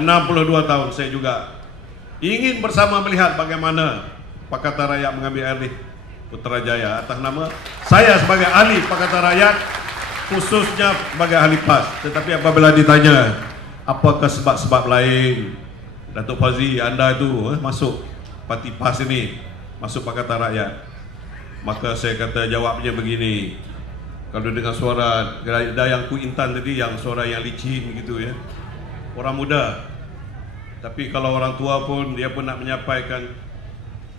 62 tahun saya juga ingin bersama melihat bagaimana Pakatan Rakyat mengambil alih Putrajaya atas nama saya sebagai ahli Pakatan Rakyat, khususnya sebagai ahli PAS. Tetapi apabila ditanya apakah sebab-sebab lain Datuk Fazli anda itu masuk parti PAS ini, masuk Pakatan Rakyat, maka saya kata jawabnya begini. Kalau dengan suara Dayang Ku Intan tadi, yang suara yang licin gitu ya, orang muda. Tapi kalau orang tua pun, dia pun nak menyampaikan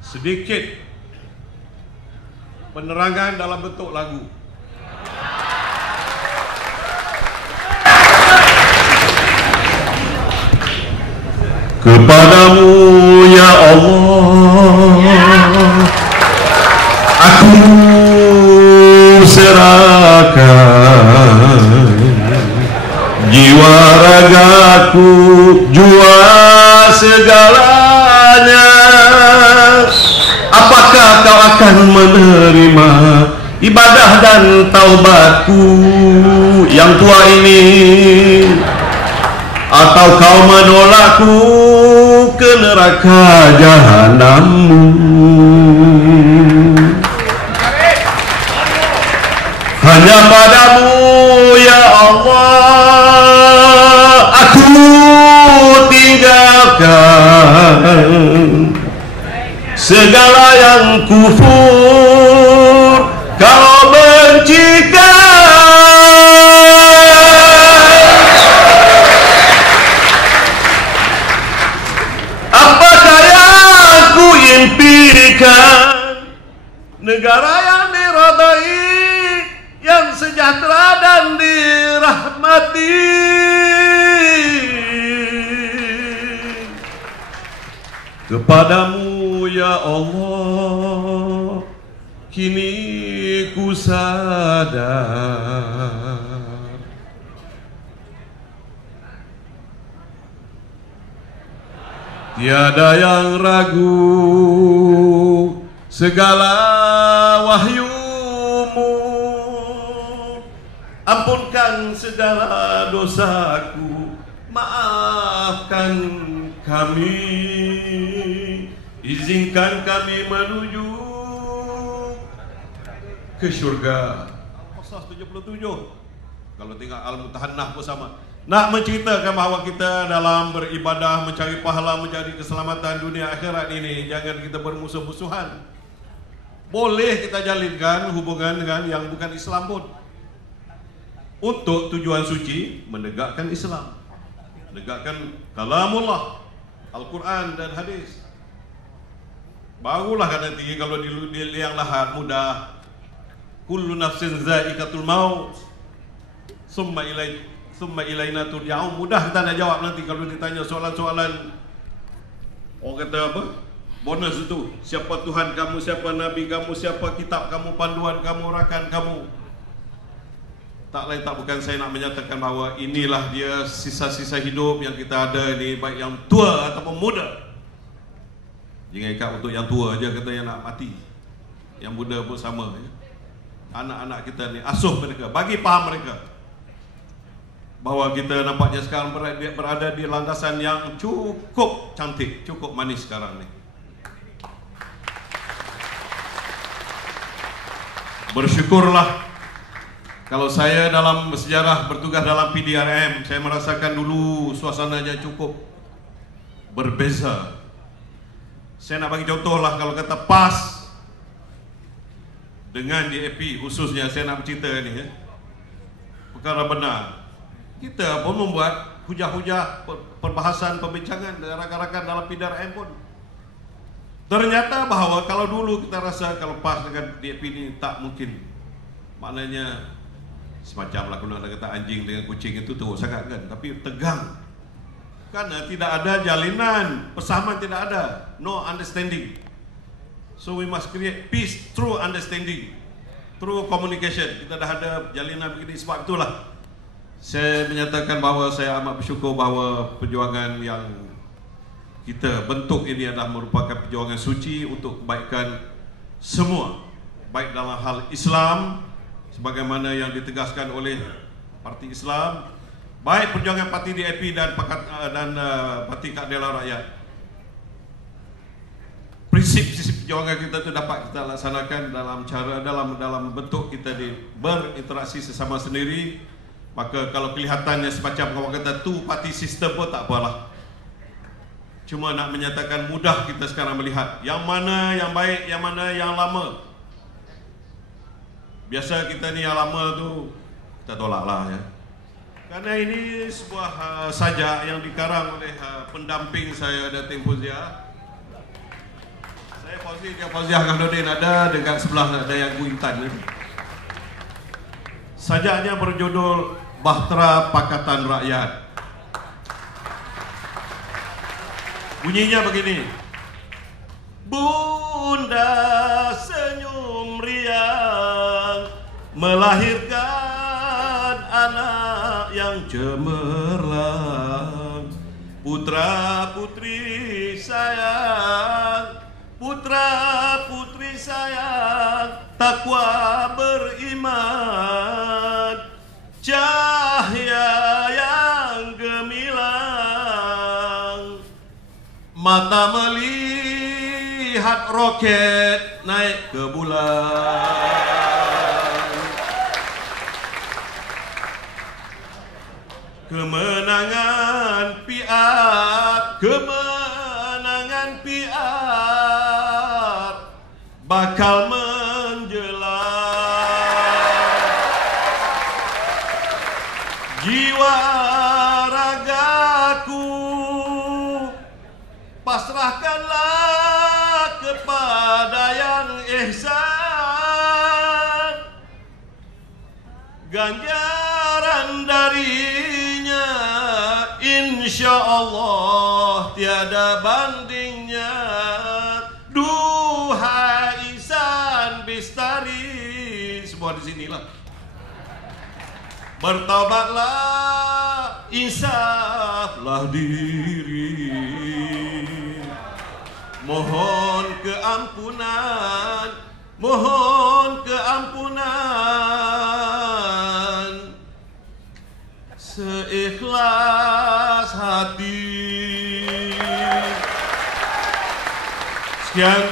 sedikit penerangan dalam bentuk lagu. Kepadamu ya Allah, aku serahkan jiwa ragaku, jua segalanya. Apakah kau akan menerima ibadah dan taubatku yang tua ini, atau kau menolakku ke neraka jahanammu? Hanya padamu ya Allah aku tinggalkan segala yang kufur, kau bencikan. Apakah yang ku impikan? Negara yang diridai, yang sejahtera dan dirahmati. Kepadamu ya Allah kini ku sadar, tiada yang ragu segala wahyumu. Ampunkan segala dosaku, maafkan kami, izinkan kami menuju ke syurga. Qasas 77. Kalau tengok Al-Mutahannah pun sama. Nak menceritakan bahawa kita dalam beribadah, mencari pahala, mencari keselamatan dunia akhirat ini, jangan kita bermusuh-musuhan. Boleh kita jalinkan hubungan dengan yang bukan Islam pun, untuk tujuan suci menegakkan Islam, menegakkan kalamullah, Al-Quran dan hadis. Barulah kan nanti kalau di liang lahat mudah, kullu nafsin za'iqatul maut summa ilaina turja'un. Mudah kita nak jawab nanti kalau ditanya soalan-soalan orang kata apa? Bonus itu. Siapa Tuhan kamu, siapa Nabi kamu, siapa kitab kamu, panduan kamu, rakan kamu. Tak lain tak bukan saya nak menyatakan bahawa inilah dia sisa-sisa hidup yang kita ada ni, baik yang tua ataupun muda. Jangan ikat untuk yang tua aja kata yang nak mati. Yang muda pun sama ya. Anak-anak kita ni, asuh mereka, bagi faham mereka bahawa kita nampaknya sekarang berada di landasan yang cukup cantik, cukup manis sekarang ni. Bersyukurlah kalau saya dalam sejarah bertugas dalam PDRM, saya merasakan dulu suasananya cukup berbeza. Saya nak bagi contoh lah, kalau kata PAS dengan DAP khususnya, saya nak bercerita ni ya, perkara benar. Kita pun membuat hujah-hujah, perbahasan, pembincangan dengan rakan-rakan dalam PDRM pun. Ternyata bahawa kalau dulu kita rasa kalau PAS dengan DAP ni tak mungkin, maknanya semacam lah kalau nak kata anjing dengan kucing itu teruk sangat kan, tapi tegang karena tidak ada jalinan persamaan, tidak ada, no understanding. So we must create peace through understanding, through communication. Kita dah ada jalinan begini. Sebab itulah saya menyatakan bahawa saya amat bersyukur bahawa perjuangan yang kita bentuk ini adalah merupakan perjuangan suci untuk kebaikan semua, baik dalam hal Islam sebagaimana yang ditegaskan oleh Parti Islam, baik perjuangan parti DAP dan parti Keadilan Rakyat. Prinsip-prinsip perjuangan kita itu dapat kita laksanakan dalam bentuk kita berinteraksi sesama sendiri. Maka kalau kelihatannya semacam kawan kata tu parti sistem pun tak apalah. Cuma nak menyatakan mudah kita sekarang melihat yang mana yang baik, yang mana yang lama. Biasa kita ni yang lama tu kita tolaklah ya. Kerana ini sebuah sajak yang dikarang oleh pendamping saya Datin Fauziah. Saya Fauzi, dia Fauziah Khairuddin, ada dekat sebelah ada yang Guintan ni. Sajaknya berjudul Bahtera Pakatan Rakyat. Bunyinya begini. Bunda senyum riang melahirkan anak yang cemerlang, putra putri sayang, putra putri sayang, takwa beriman, cahaya yang gemilang, mata melihat roket naik ke bulan. Kemenangan PR, kemenangan PR bakal menjelang. Jiwa ragaku pasrahkanlah kepada yang ihsan, ganjaran darinya insya Allah tiada bandingnya. Duhai Ihsan Bistari, semua di sinilah. Bertaubatlah, insaflah diri, mohon keampunan, mohon keampunan, seikhlas hati. Sekian